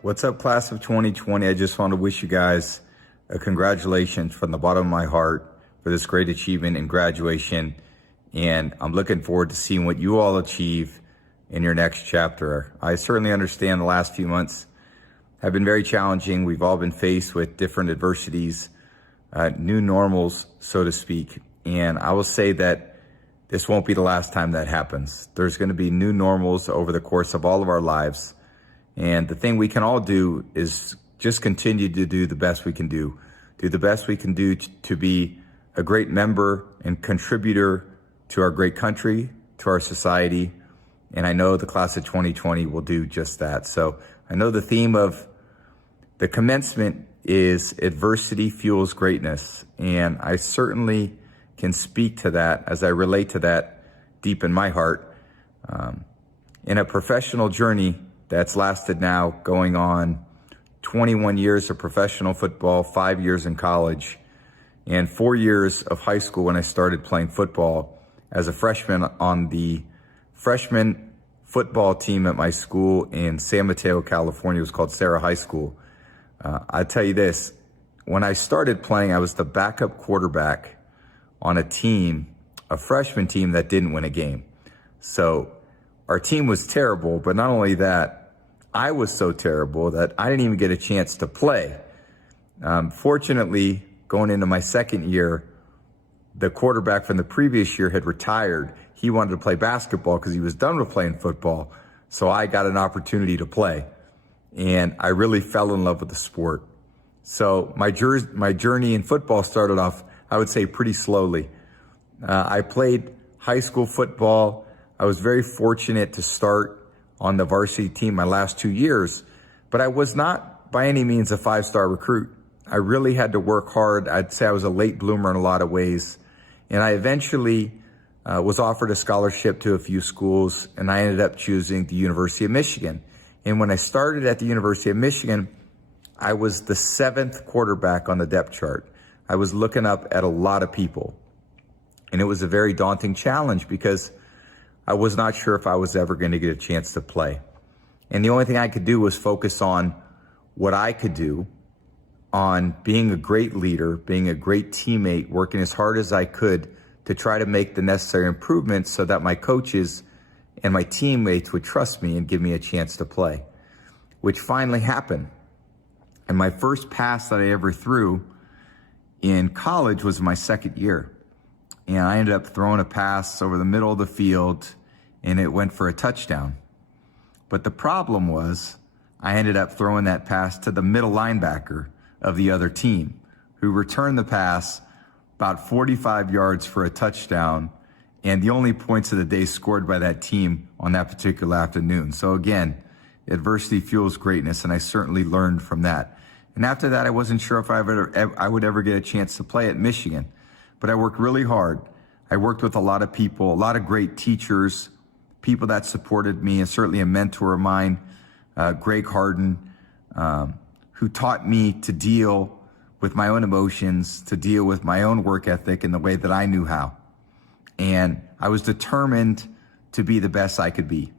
What's up, class of 2020? I just want to wish you guys a congratulations from the bottom of my heart for this great achievement in graduation. And I'm looking forward to seeing what you all achieve in your next chapter. I certainly understand the last few months have been very challenging. We've all been faced with different adversities, new normals, so to speak. And I will say that this won't be the last time that happens. There's going to be new normals over the course of all of our lives. And the thing we can all do is just continue to do the best we can do. Do the best we can do to be a great member and contributor to our great country, to our society. And I know the class of 2020 will do just that. So I know the theme of the commencement is adversity fuels greatness. And I certainly can speak to that as I relate to that deep in my heart. In a professional journey that's lasted now going on 21 years of professional football, 5 years in college, and 4 years of high school when I started playing football as a freshman on the freshman football team at my school in San Mateo, California. It was called Sarah High School. I tell you this, when I started playing, I was the backup quarterback on a team, a freshman team that didn't win a game. So our team was terrible, but not only that, I was so terrible that I didn't even get a chance to play. Fortunately, going into my second year, the quarterback from the previous year had retired. He wanted to play basketball because he was done with playing football. So I got an opportunity to play. And I really fell in love with the sport. So my journey in football started off, I would say, pretty slowly. I played high school football. I was very fortunate to start on the varsity team my last 2 years, but I was not by any means a five-star recruit. I really had to work hard. I'd say I was a late bloomer in a lot of ways. And I eventually was offered a scholarship to a few schools, and I ended up choosing the University of Michigan. And when I started at the University of Michigan, I was the 7th quarterback on the depth chart. I was looking up at a lot of people. And it was a very daunting challenge because I was not sure if I was ever going to get a chance to play. And the only thing I could do was focus on what I could do, on being a great leader, being a great teammate, working as hard as I could to try to make the necessary improvements so that my coaches and my teammates would trust me and give me a chance to play, which finally happened. And my first pass that I ever threw in college was my second year. And I ended up throwing a pass over the middle of the field, and it went for a touchdown. But the problem was I ended up throwing that pass to the middle linebacker of the other team, who returned the pass about 45 yards for a touchdown, and the only points of the day scored by that team on that particular afternoon. So again, adversity fuels greatness, and I certainly learned from that. And after that, I wasn't sure if I would ever get a chance to play at Michigan, but I worked really hard. I worked with a lot of people, a lot of great teachers, people that supported me, and certainly a mentor of mine, Greg Harden, who taught me to deal with my own emotions, to deal with my own work ethic in the way that I knew how. And I was determined to be the best I could be.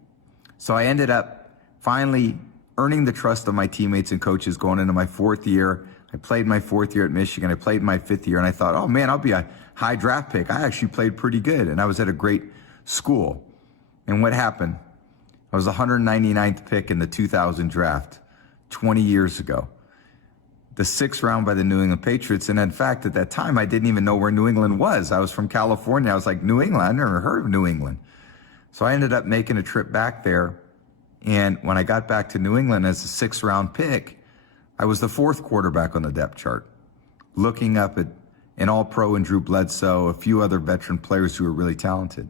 So I ended up finally earning the trust of my teammates and coaches going into my 4th year. I played my 4th year at Michigan. I played my 5th year, and I thought, oh man, I'll be a high draft pick. I actually played pretty good, and I was at a great school. And what happened? I was the 199th pick in the 2000 draft 20 years ago. The 6th round by the New England Patriots. And in fact, at that time, I didn't even know where New England was. I was from California. I was like, New England? I never heard of New England. So I ended up making a trip back there. And when I got back to New England as a 6th round pick, I was the 4th quarterback on the depth chart, looking up at an all-pro in Drew Bledsoe, a few other veteran players who were really talented.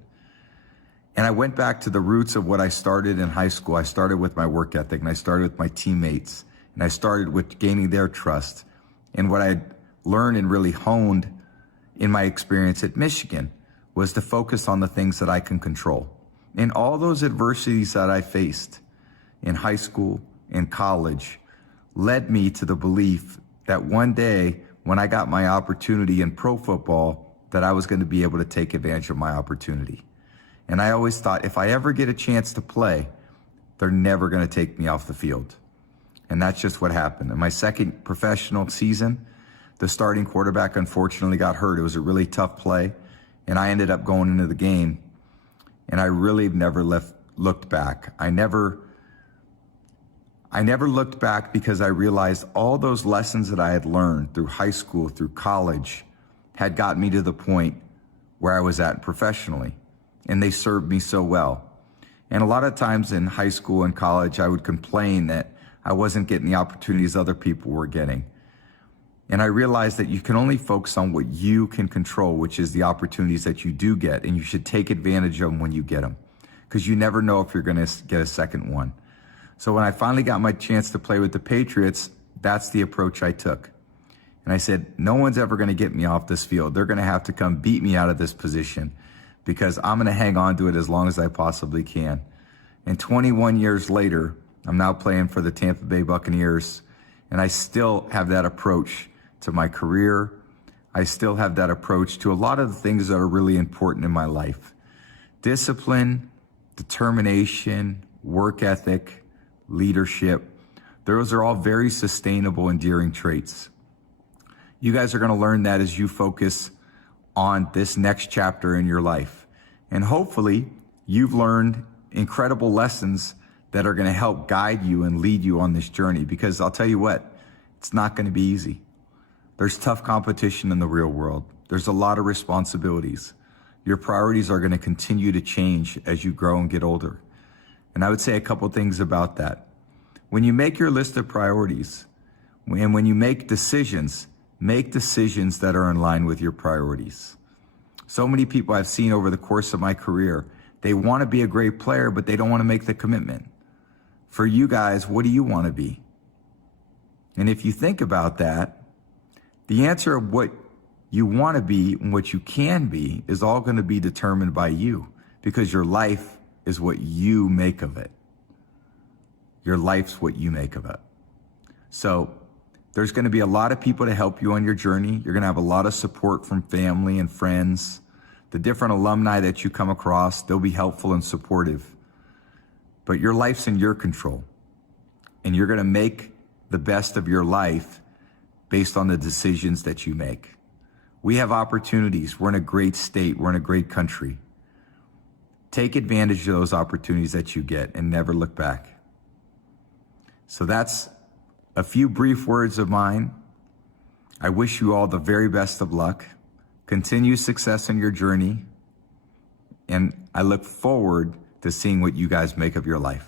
And I went back to the roots of what I started in high school. I started with my work ethic, and I started with my teammates, and I started with gaining their trust. And what I learned and really honed in my experience at Michigan was to focus on the things that I can control. And all those adversities that I faced in high school and college led me to the belief that one day when I got my opportunity in pro football, that I was going to be able to take advantage of my opportunity. And I always thought, if I ever get a chance to play, they're never going to take me off the field. And that's just what happened. In my second professional season, the starting quarterback unfortunately got hurt. It was a really tough play, and I ended up going into the game, and I really never looked back. I never looked back because I realized all those lessons that I had learned through high school, through college, had got me to the point where I was at professionally, and they served me so well. And a lot of times in high school and college, I would complain that I wasn't getting the opportunities other people were getting. And I realized that you can only focus on what you can control, which is the opportunities that you do get, and you should take advantage of them when you get them, because you never know if you're going to get a second one. So when I finally got my chance to play with the Patriots, that's the approach I took. And I said, no one's ever going to get me off this field. They're going to have to come beat me out of this position, because I'm going to hang on to it as long as I possibly can. And 21 years later, I'm now playing for the Tampa Bay Buccaneers, and I still have that approach to my career. I still have that approach to a lot of the things that are really important in my life. Discipline, determination, work ethic, leadership. Those are all very sustainable, endearing traits. You guys are going to learn that as you focus on this next chapter in your life. And hopefully you've learned incredible lessons that are going to help guide you and lead you on this journey, because I'll tell you what, it's not going to be easy. There's tough competition in the real world. There's a lot of responsibilities. Your priorities are going to continue to change as you grow and get older. And I would say a couple things about that. When you make your list of priorities, and when you make decisions that are in line with your priorities. So many people I've seen over the course of my career, they want to be a great player, but they don't want to make the commitment. For you guys, what do you want to be? And if you think about that, the answer of what you want to be and what you can be is all going to be determined by you, because your life is what you make of it. Your life's what you make of it. So there's going to be a lot of people to help you on your journey. You're going to have a lot of support from family and friends. The different alumni that you come across, they'll be helpful and supportive. But your life's in your control, and you're going to make the best of your life based on the decisions that you make. We have opportunities. We're in a great state. We're in a great country. Take advantage of those opportunities that you get and never look back. So that's a few brief words of mine. I wish you all the very best of luck. Continue success in your journey. And I look forward to seeing what you guys make of your life.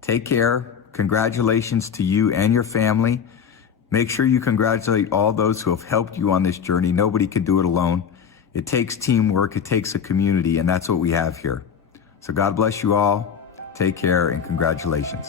Take care. Congratulations to you and your family. Make sure you congratulate all those who have helped you on this journey. Nobody can do it alone. It takes teamwork. It takes a community, and that's what we have here. So God bless you all. Take care, and congratulations.